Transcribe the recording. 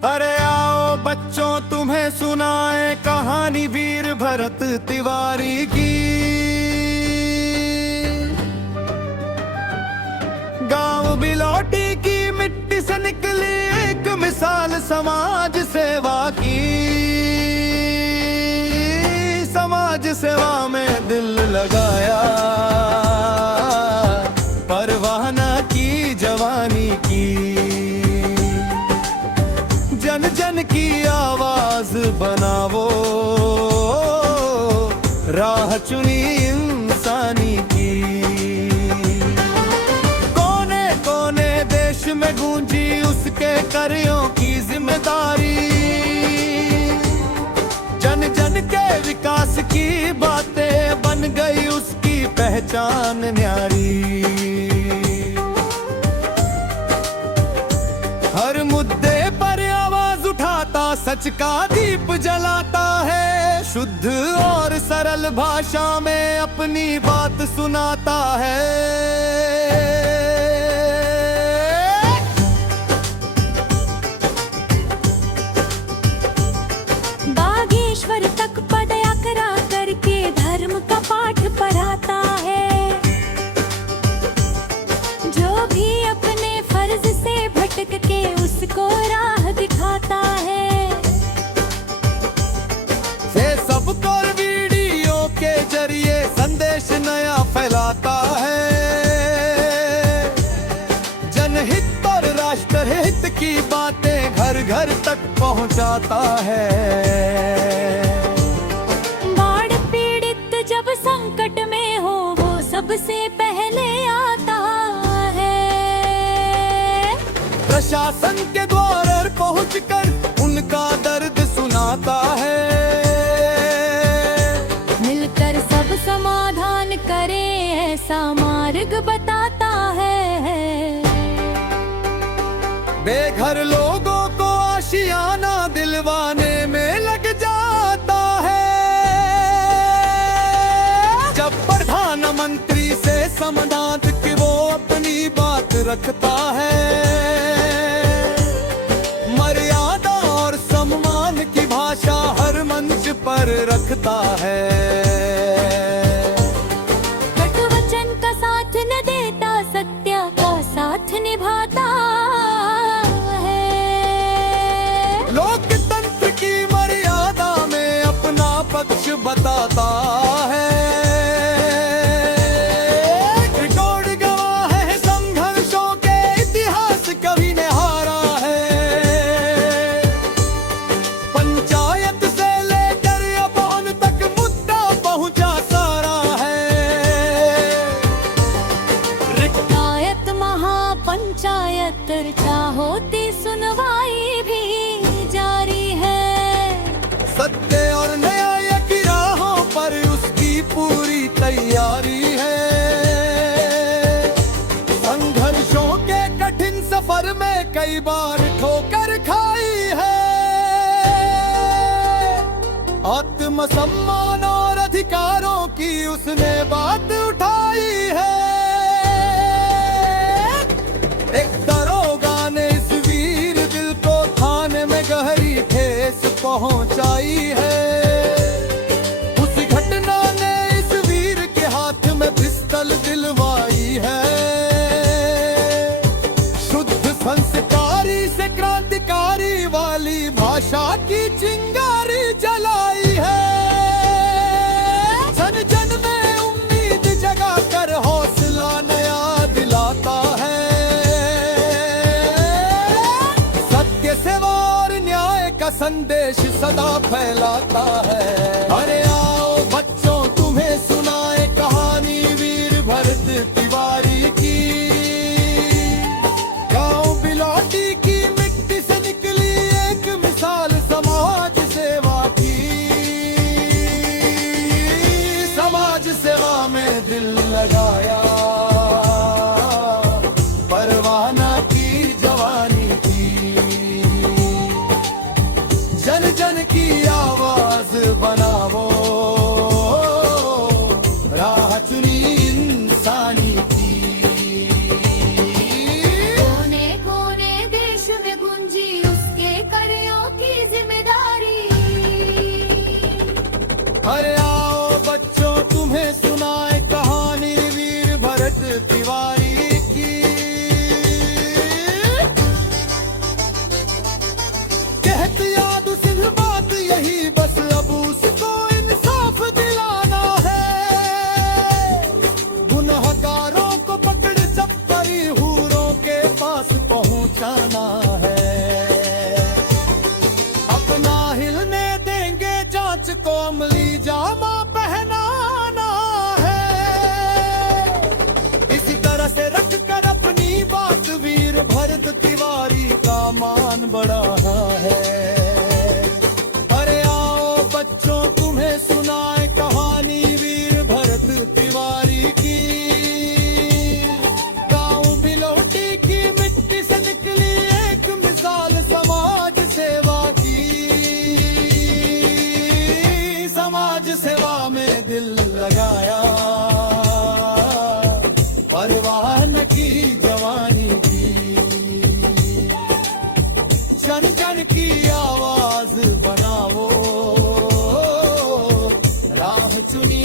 अरे आओ बच्चों तुम्हें सुनाए कहानी वीर भरत तिवारी की। गांव बिलौटी की मिट्टी से निकली एक मिसाल समाज सेवा की। समाज सेवा में दिल लगाया, परवाह न की जवानी की। जन जन की आवाज बनावो, राह चुनी इंसानी की। कोने कोने देश में गूंजी उसके कार्यों की जिम्मेदारी। जन जन के विकास की बातें बन गई उसकी पहचान न्यारी। हर मुद्दे पर आवाज उठाता, सच का दीप जलाता है। शुद्ध और सरल भाषा में अपनी बात सुनाता है। बागेश्वर तक पदयात्रा करके धर्म का पाठ पढ़ाता है। जो भी अपने फर्ज से भटक के उसको राह दिखाता है। फेसबुक और वीडियो के जरिए संदेश नया फैलाता है। जनहित और राष्ट्र हित की बातें घर घर तक पहुंचाता है। बाढ़ पीड़ित जब संकट में हो वो सबसे पहले आता है। प्रशासन के द्वार पहुंचकर उनका दर्द सुनाता है। मिलकर सब समाधान करे ऐसा मार्ग बताता है। बेघर लोगों को आशियाना दिलवाने में लग जाता है। जब प्रधानमंत्री से समाधान की वो अपनी बात रखता है। मर्यादा और सम्मान की भाषा हर मंच पर रखता है। कटु वचन का साथ न देता, सत्य का साथ निभाता है। लोकतंत्र की मर्यादा में अपना पक्ष बताता है। रिकॉर्ड गवाह है संघर्षों के, इतिहास कभी ने हारा है। पंचायत से लेकर अबोहन तक मुद्दा पहुंचा सारा है। पंचायत महापंचायत चर्चा होती, सुनवाई भी जारी है। सत्य और न्याय की राहों पर उसकी पूरी तैयारी है। संघर्षों के कठिन सफर में कई बार ठोकर खाई है। आत्मसम्मान और अधिकारों की उसने बात उठाई है। एक दरोगा ने इस वीर दिल को थाने में गहरी ठेस पहुंचाई है। उस घटना ने इस वीर के हाथ में पिस्तल दिलवाई है। शुद्ध संस्कारी से क्रांतिकारी वाली भाषा की चिंगारी जलाई है। जन जन में उम्मीद जगा कर हौसला नया दिलाता है। सत्य सेवा और न्याय का संदेश सदा फैलाता है। अरे आओ बच्चों तुम्हें सुनाए कहानी वीर भरत तिवारी की। गांव बिलौटी की मिट्टी से निकली एक मिसाल समाज सेवा की। समाज सेवा में दिल लगाया, परवाह न की जवानी की। जन जन की आवाज बनावो, रख कर अपनी बात वीर भरत तिवारी का मान बढ़ा है। अरे आओ बच्चों तुम्हें सुनाए कहानी वीर भरत तिवारी की। गांव बिलौटी की मिट्टी से निकली एक मिसाल समाज सेवा की। समाज सेवा में दिल लगाया, परवाह न की जवानी की। जन जन की आवाज बनाओ, राह चुनी